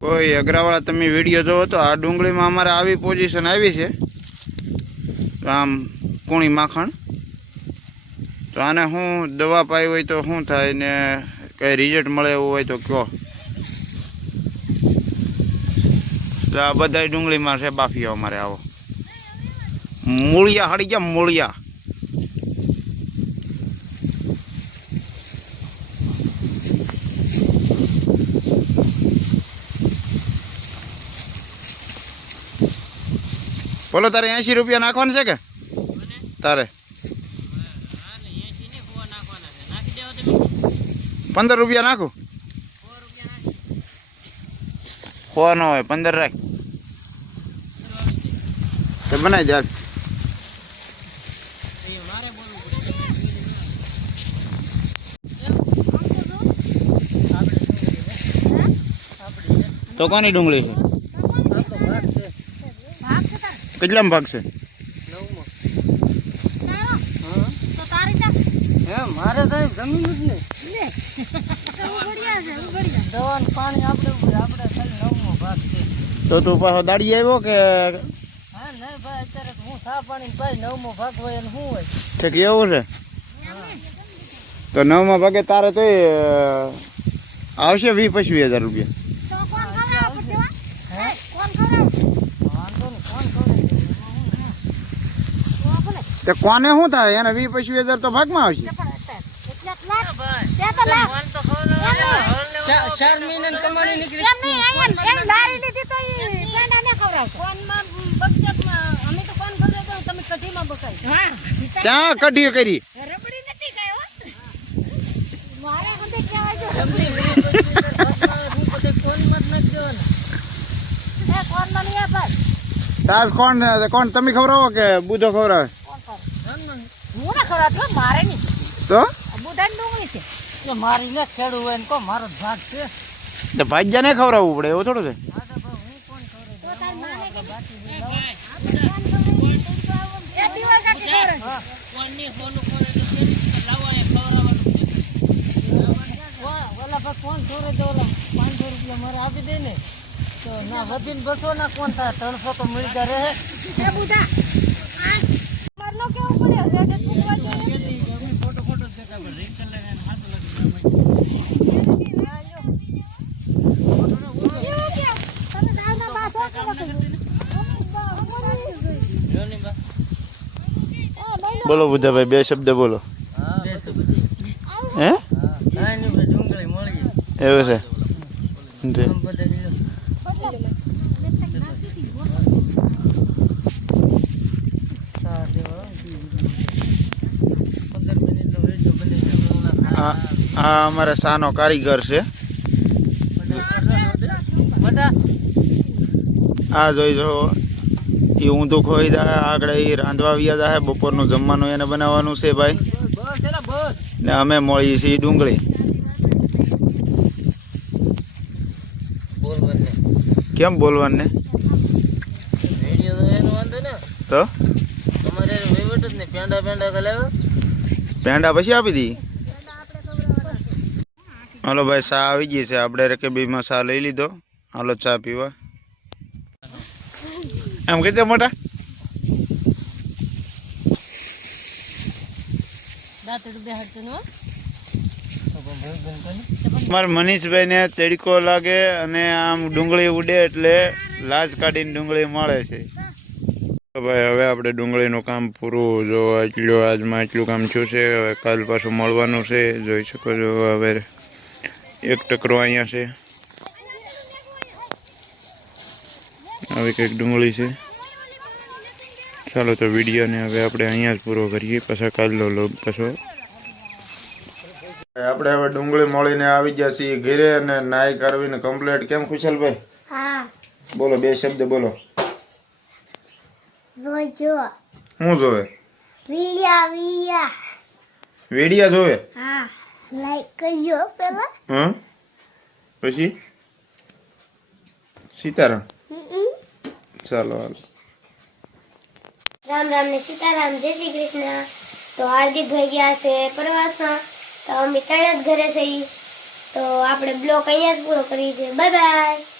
કોઈ અગ્રાવાળા તમે વિડીયો જોવો તો આ ડુંગળીમાં અમારે આવી પોઝિશન આવી છે આમ કૂણી માખણ તો આને હું દવા પાઈ હોય તો શું થાય ને કઈ રિઝલ્ટ મળે એવું હોય તો કહો તો આ બધા ડુંગળીમાં છે બાફીઓ અમારે આવો મૂળિયા હળી ગયા મૂળિયા બોલો તારે 80 રૂપિયા નાખવાના છે કે તારે 15 રૂપિયા નાખું સો ન હોય 15 રાખ તો બનાવી દે તો કોની ડુંગળી છે કેટલામાં ભાગ છે મારે તો જમીન જ નહીં દવા પાણી આપણે ખાલી 9મો ભાગ છે તો તું પાછો દાડી આવ્યો કે હા નહીં ભાઈ અત્યારે હું સા પાણી ભાઈ 9મો ભાગ હોય અને શું હોય છે કે એવું છે તો 9મા ભાગે તારે તો આવશે 20-25 હજાર રૂપિયા તો કોને શું થાય એને 20-25 હજાર તો ભાગમાં આવશે ક્યાં કઢી કરી તાર કોણ તમે ખવડાવો કે બુધો ખવડાવે તો મારી ને ખેડું હોય ને કો મારો ભાગ છે તો ભાગ્યા ને ખવડાવવું પડે એવું થોડું છે કોણ છોરે તો 500 રૂપિયા મારે આપી દે ને તો ના વધીને બસો ના કોણ થાય 300 તો મળી જાય રહે બોલો બુધાભાઈ 2 શબ્દ બોલો હે એવું છે આ અમારે સાનો કારીગર છે આ જોઈ જો એ ઊંધું ખોઈ જાય આગળ એ રાંધવા આવ્યા જાય બપોરનું જમવાનું એને બનાવવાનું છે ભાઈ ને અમે મળીએ છીએ ડુંગળી કેમ બોલવાનું ને તો પેંડા પછી આપી દી હાલો ભાઈ ચા આવી ગઈ છે આપણે રકેબીમાં ચા લઈ લીધો હાલો ચા પીવા એમ કીધે મોટા મારા મનીષભાઈ ને તડકો લાગે અને આમ ડુંગળી ઉડે એટલે લાજ કાઢીને ડુંગળી મળે છે ભાઈ હવે આપણે ડુંગળીનું કામ પૂરું જો આજમાં એટલું કામ થયું છે હવે કાલ પાછું મળવાનું છે જોઈ શકો છો હવે 1 ટકરો અહીંયા છે આવી કંઈક ડુંગળી છે ચાલો તો વિડીયોને હવે આપણે અહીંયા જ પૂરો કરીએ પછી કાલનો લોગ પાછો આપણે હવે ડુંગળી મળીને આવી ગયા છીએ ઘરે અને નાઈ કરવીને કમ્પ્લીટ કેમ ખુશાલભાઈ હા બોલો 2 શબ્દ બોલો શું જોવે વિડિયા જોવે હા લાઈક કરજો પેલા હા પછી સીતારામ ચાલો હાલ રામ રામ ને સીતારામ જય શ્રી કૃષ્ણ તો હાર્દિકભાઈ ગયા છે પ્રવાસમાં તો અમે ત્યાં જ ઘરે છીએ તો આપણે બ્લોગ અહીંયા જ પૂરો કરીએ છીએ બાય બાય.